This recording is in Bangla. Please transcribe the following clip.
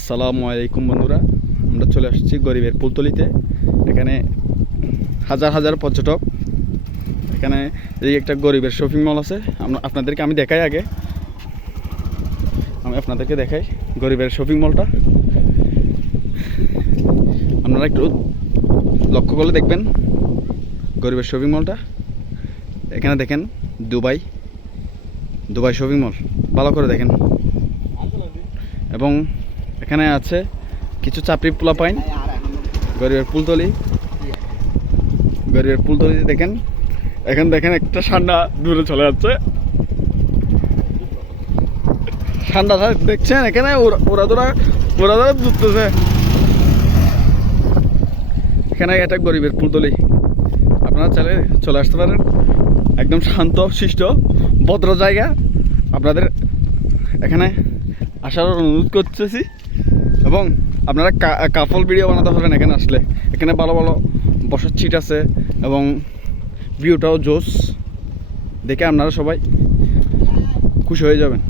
আসসালামু আলাইকুম বন্ধুরা, আমরা চলে আসছি গরিবের ফুলতলিতে। এখানে হাজার হাজার পর্যটক। এখানে এই একটা গরিবের শপিং মল আছে। আপনাদেরকে আমি দেখাই, আগে আমি আপনাদেরকে দেখাই গরিবের শপিং মলটা। আপনারা একটু লক্ষ্য করলে দেখবেন গরিবের শপিং মলটা। এখানে দেখেন দুবাই শপিং মল, ভালো করে দেখেন। এবং এখানে আছে কিছু চাপড়ি পোলাপাইন। গরিবের ফুলতলিতে দেখেন, এখন দেখেন একটা ঠান্ডা দূরে চলে যাচ্ছে। ঠান্ডাটা দেখছেন, এখানে ওরা দুধতেছে। এখানে একটা গরিবের ফুলতলি, আপনারা চাইলে চলে আসতে পারেন। একদম শান্ত শিষ্ট ভদ্র জায়গা। আপনাদের এখানে আসার অনুরোধ করতেছি। এবং আপনারা কাপল ভিডিও বানাতে পারবেন এখানে আসলে। এখানে ভালো ভালো বসার সিট আছে এবং ভিউটাও জোস। দেখে আপনারা সবাই খুশি হয়ে যাবেন।